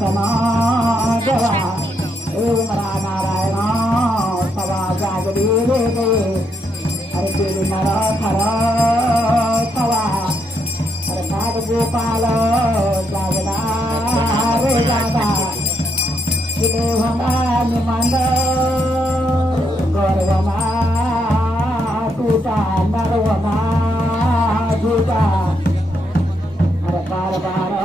समाजवा ओम नारायण सवा जागरी रे अरे तेरे नर खर सवा अरे नाग गोपाल जागदा रे जादा इले भगवान मंद गर्वमा टूटा नरवमा झूठा अरे बार बार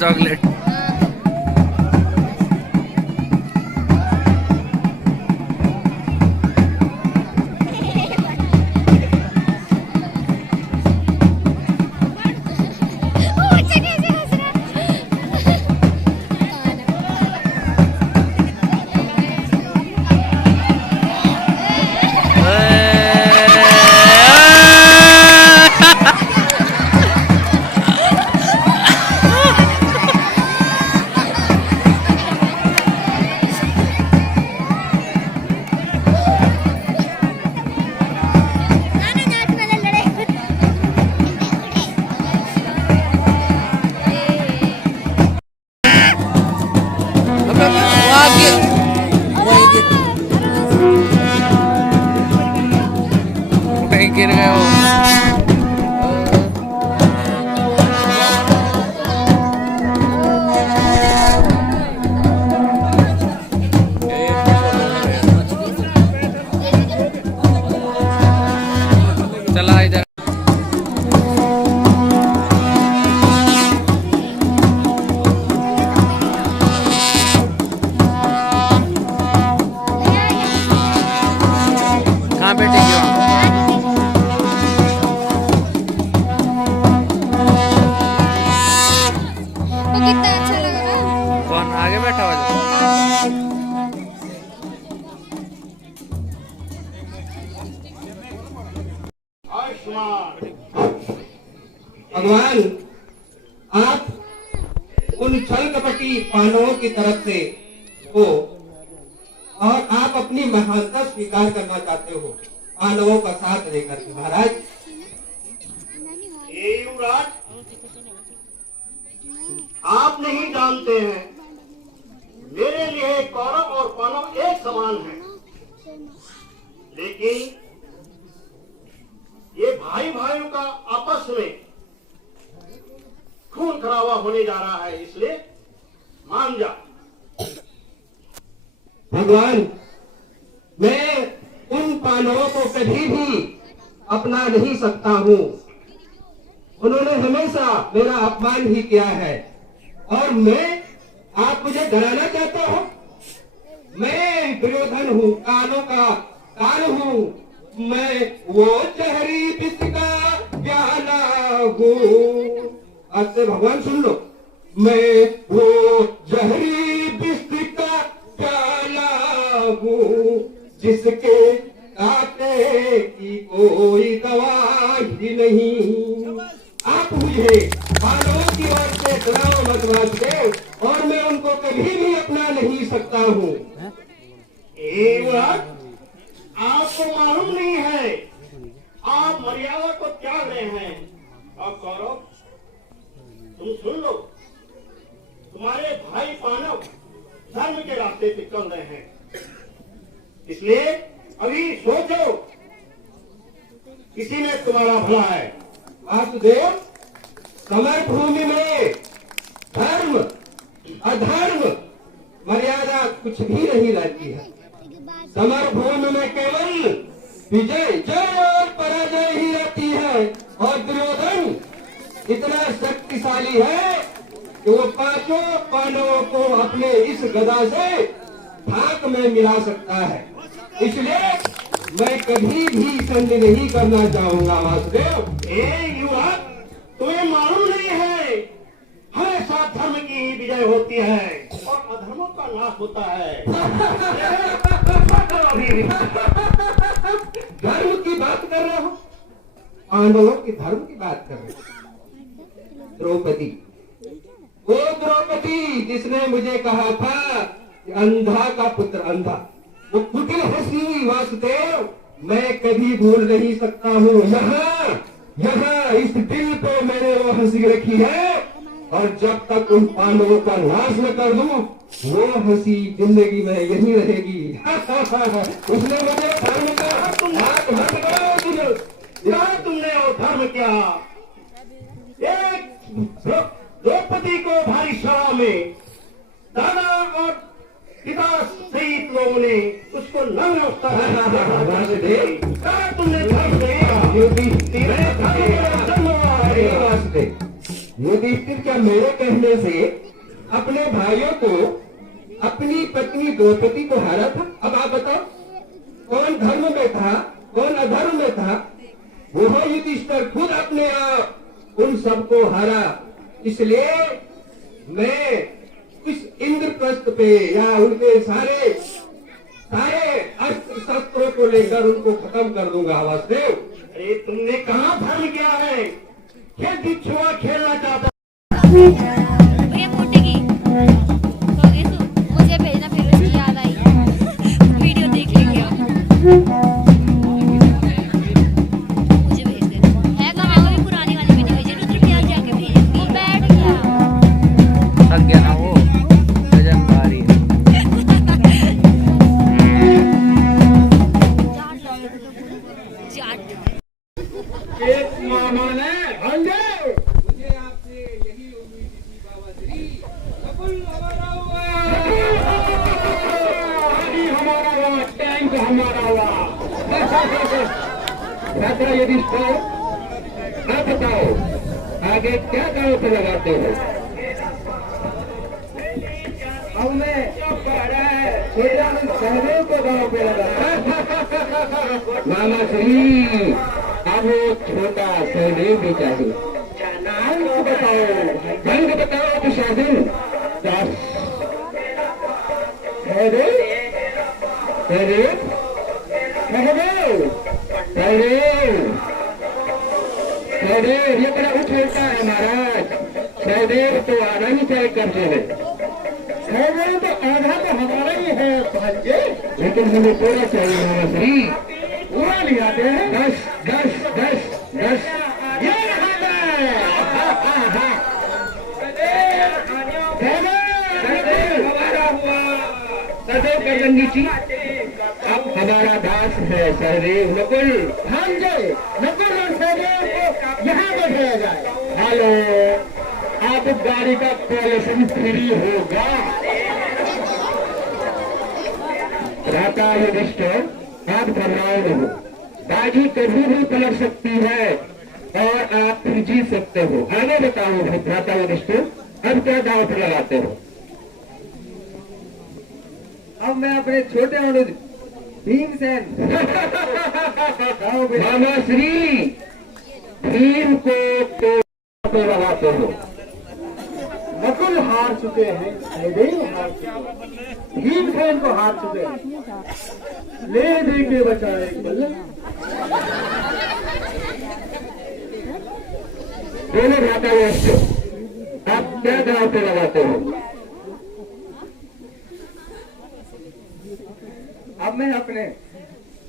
चॉकलेट गिर गए हो। चला इधर कहाँ बैठेंगे वहाँ? कितना अच्छा लग रहा है। कौन आगे बैठा हुआ है? भगवान आप उन छल कपटी पांडवों की तरफ से हो और आप अपनी महानता स्वीकार करना चाहते हो पांडवों का साथ लेकर के। महाराज युवराज आप नहीं जानते हैं मेरे लिए कौरव और पांडव एक समान है, लेकिन ये भाई भाइयों का आपस में खून खराबा होने जा रहा है, इसलिए मान जा। भगवान मैं उन पांडवों को कभी भी अपना नहीं सकता हूँ। उन्होंने हमेशा मेरा अपमान ही किया है और आप मुझे डराना चाहते हो? मैं दुर्योधन हूँ, कालों का काल हूँ, मैं वो चहरी विष का प्याला हूँ। आज से भगवान सुन लो, मैं वो जहरी बिस्तर का प्याला हूँ जिसके काटे की कोई दवा ही नहीं। आप मुझे पांडवों की ओर से डराओ मत वासुदेव, और मैं उनको कभी भी अपना नहीं सकता हूँ। आपको मालूम नहीं है, आप मर्यादा को त्याग रहे हैं। अब कौरव, तुम सुन लो, तुम्हारे भाई पांडव धर्म के रास्ते पे चल रहे हैं, इसलिए अभी सोचो किसी में तुम्हारा भला है। वासुदेव, समर भूमि में धर्म अधर्म मर्यादा कुछ भी नहीं रहती है। समर भूमि में केवल विजय जय और पराजय ही रहती है। और दुर्योधन इतना शक्तिशाली है कि वो पांचों पांडवों को अपने इस गदा से धाक में मिला सकता है। इसलिए मैं कभी भी संधि नहीं करना चाहूंगा वासुदेव। युवक, तुम्हें मालूम नहीं है, हमेशा धर्म की ही विजय होती है और अधर्मों का नाश होता है। धर्म की बात कर रहे हो? पांडवों की धर्म की बात कर रहे हो? द्रौपदी, वो द्रौपदी जिसने मुझे कहा था कि अंधा का पुत्र अंधा, वो कुटिल हंसी वासुदेव मैं कभी भूल नहीं सकता हूँ। यहाँ इस दिल पे मैंने वो हंसी रखी है, और जब तक उन पांडवों का नाश न कर दूं, वो हंसी जिंदगी में यही रहेगी। उसने मुझे धर्म का हाथ मत लगाओ। तुमने वो धर्म किया, एक द्रौपदी को भारी सभा में दादा और पिता सहित लोगों ने उसको नग्न अवस्था तुमने धर्म युधिष्ठिर क्या मेरे कहने से अपने भाइयों को, अपनी पत्नी द्रौपदी को हारा था? अब आप बताओ, कौन धर्म में था, कौन अधर्म में था? वो युधिष्ठिर खुद अपने आप उन सबको हारा। इसलिए मैं इस इंद्रप्रस्थ पे या उनके सारे अस्त्र शस्त्रों को लेकर उनको खत्म कर दूंगा वासुदेव। अरे तुमने कहा धर्म किया है? खेल छुआ खेलना चाहता। भैया मोटे की तो ये तो मुझे भेजना, फिर उसकी याद आई, वीडियो देख लेंगे आप। मुझे भेज देना है, कहाँ वो भी पुरानी वाली वीडियो भेजी, रुद्रप्रयाग जाके भेजूंगी। वो बैठ गया, थक गया ना वो, वजन भारी है। जाट एक मामा ने अंडे मुझे आपसे यही उम्मीद थी बाबा श्री। अभी हमारा हुआ, टैंक हमारा हुआ। छात्रा युधिष्ठिर, आप बताओ आगे क्या गाँव पे लगाते हो? हमने सहदेव को गाँव पे लगाया। मामा श्री, अब वो छोटा सहदेव भी चाहिए। नाम बताओ, ढंग बताओ तो शासन। सहदेव सहदेव सहदेव सहदेव सहदेव, ये बड़ा उछलता है महाराज। सहदेव तो आधा ही तय करते हैं। सहदेव तो आधा तो हमारा ही है भांजे, लेकिन हमें पूरा चाहिए मामा श्री। पूरा ले आते हैं। 10 10 10 10 ये रहा हमारा हुआ। सहदेव कर लंगी जी, अब हमारा दास है सहदेव। नकुल भांजे, नकुल और सहदेव को यहाँ बैठाया जाए। हेलो, आप गाड़ी का पॉल्यूशन फ्री होगा। राता युधिष्ठिर, आप घबराओ नहीं, बाजी कभी भी पलट सकती है और आप फिर जीत सकते हो। आगे बताओ भ्राता युधिष्ठिर, अब क्या दांव पर लगाते हो? अब मैं अपने छोटे अनुज भीमसेन मामा श्री, भीम को तो लगाते हो। सदैव हार चुके हैं, सदैव हार चुके हैं। भीमसेन को हार चुके हैं। ले दे के बचाए बल्ले। दोनों भ्राता वैश्य, आप क्या दांव पे लगाते हो? अब मैं अपने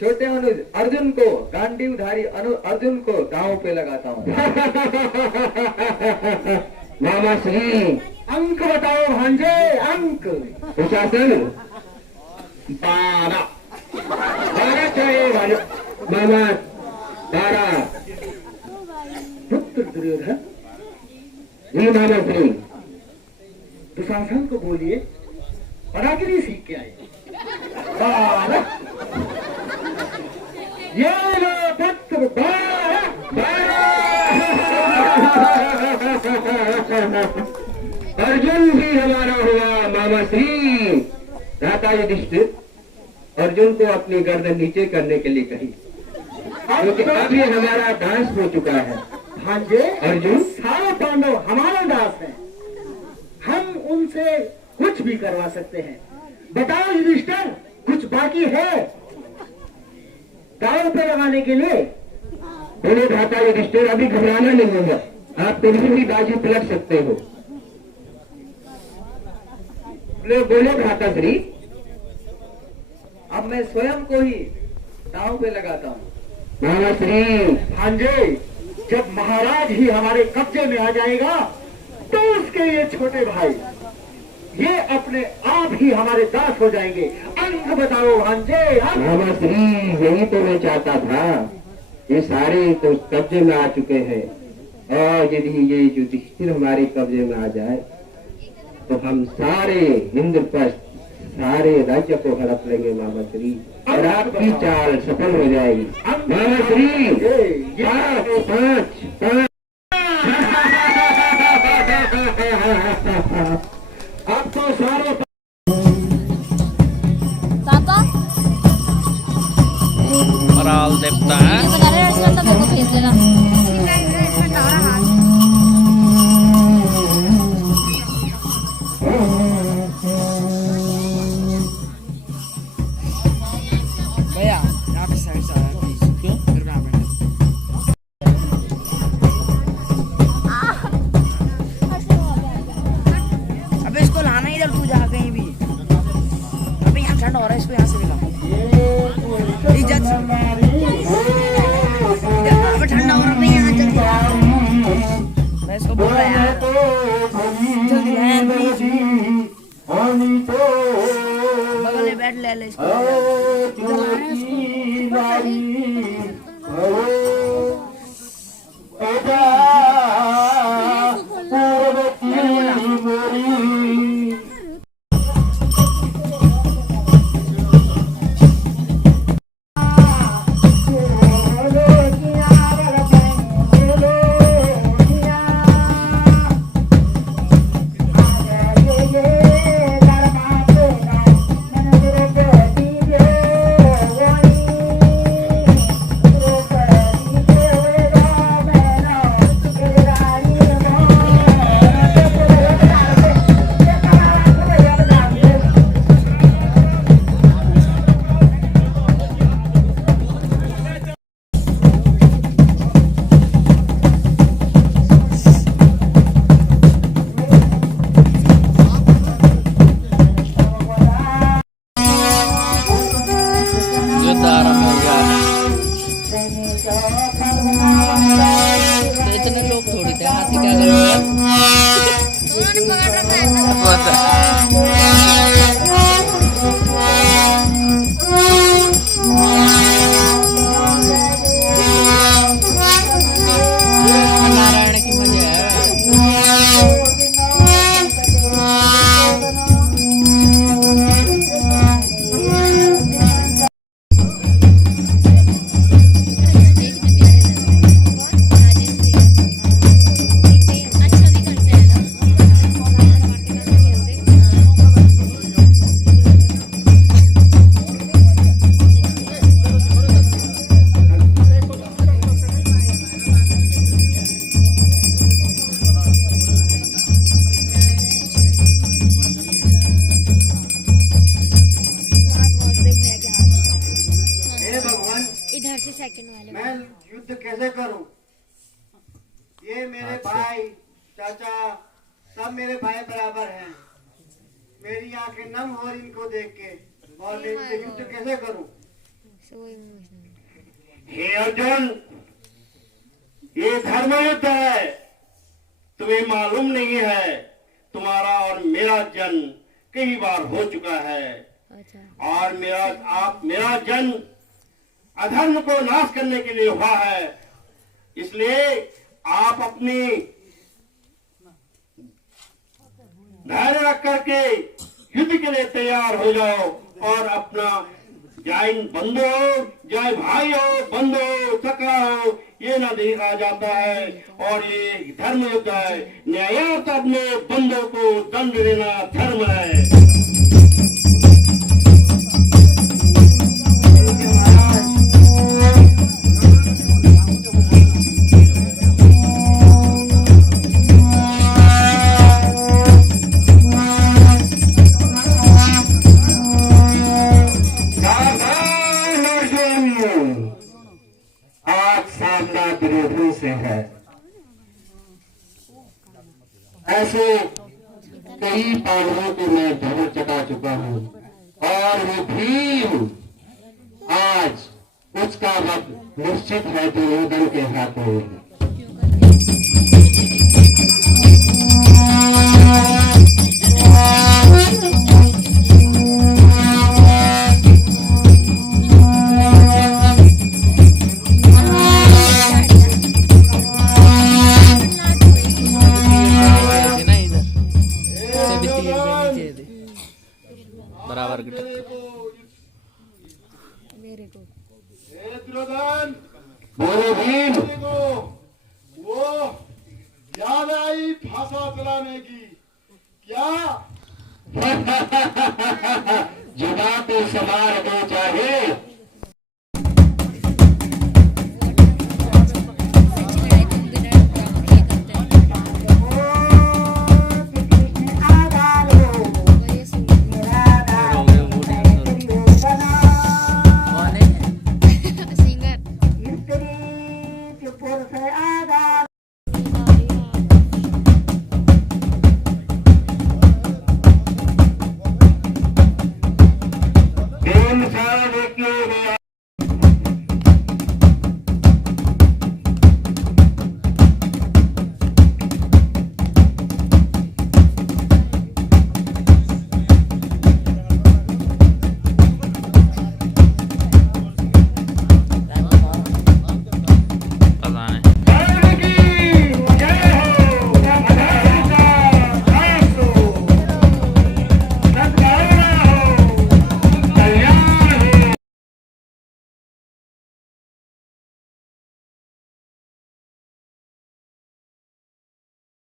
छोटे अनुज अर्जुन को गांडीवधारी अर्जुन को दांव पे लगाता हूँ। मामा श्री अंक बताओ भांजे, अंक। प्रशासन 12 चाहिए मामा, 12। पुत्र दुर्योधन, जी मामा श्री। दुशासन को बोलिए पराक्रमी सीख के आए। 12 ये लो पुत्र, 12। अर्जुन भी हमारा हुआ मामा श्री। भ्राता युधिष्ठिर अर्जुन को अपनी गर्दन नीचे करने के लिए कही, क्योंकि अब ये हमारा दास हो चुका है। भांजे, अर्जुन सारे पांडव हमारे दास हैं, हम उनसे कुछ भी करवा सकते हैं। बताओ युधिष्ठिर, कुछ बाकी है दांव पे लगाने के लिए? बोले भ्राता युधिष्ठिर, अभी घबराना नहीं होगा, आप कभी भी बाजी पलट सकते हो। बोले भ्राता श्री, अब मैं स्वयं को ही दांव पे लगाता हूँ। मामा श्री। भांजे, जब महाराज ही हमारे कब्जे में आ जाएगा तो उसके ये छोटे भाई ये अपने आप ही हमारे दास हो जाएंगे। अंक बताओ भांजे, अंक। मामा श्री, यही तो मैं चाहता था। ये सारे तो कब्जे में आ चुके हैं, और यदि ये युधिष्ठिर हमारे कब्जे में आ जाए तो हम सारे इंद्रप्रस्थ, सारे राज्य को हड़प लेंगे मामा श्री, और आपकी चाल सफल हो जाएगी मामा श्री। 5 अब तो सारे पापा मराल देवता है। ये बता रहे रेस्टोरेंट तक मेरे को भेज देना। भैया यहाँ पे साइड से आया प्लीज। क्यों? मेरे यहाँ पे अबे इसको लाना इधर, तू जा कहीं भी। अबे यहाँ ठंड हो रहा है, इसको यहाँ से निकाल। इज्जत अबे ठंडा हो रहा है यहाँ, जल्दी मैं इसको बोल रहा यार, जल्दी है प्लीज। बगल में बैठ ले इसको, इधर लाना है युद्ध आरंभ हो गया। तो इतने लोग थोड़ी थे, हाथी क्या करेंगे? उन्होंने पकड़ रखा है ना। नारायण की मजे है। अच्छा भी करते हैं ना। कैसे करूं? ये मेरे भाई चाचा सब मेरे भाई बराबर हैं। मेरी आंखें नम हो रही इनको देख के, और मैं इनसे युद्ध कैसे करूं? हे अर्जुन, ये धर्म युद्ध है, तुम्हें मालूम नहीं है तुम्हारा और मेरा जन्म कई बार हो चुका है। और मेरा जन्म अधर्म को नाश करने के लिए हुआ है। इसलिए आप अपनी धैर्य रख करके युद्ध के लिए तैयार हो जाओ और अपना जय बंधु हो, जय भाई हो, बंधु हो, सखा हो, ये ना देखा जाता है। और ये धर्म युद्ध है। न्यायार्थ अपने बंधु को दंड देना धर्म है। विरोधियों से है। ऐसे कई पांडवों को मैं धनुष चटा चुका हूं और वो भीम आज उसका वक्त निश्चित है दुर्योधन के हाथों में।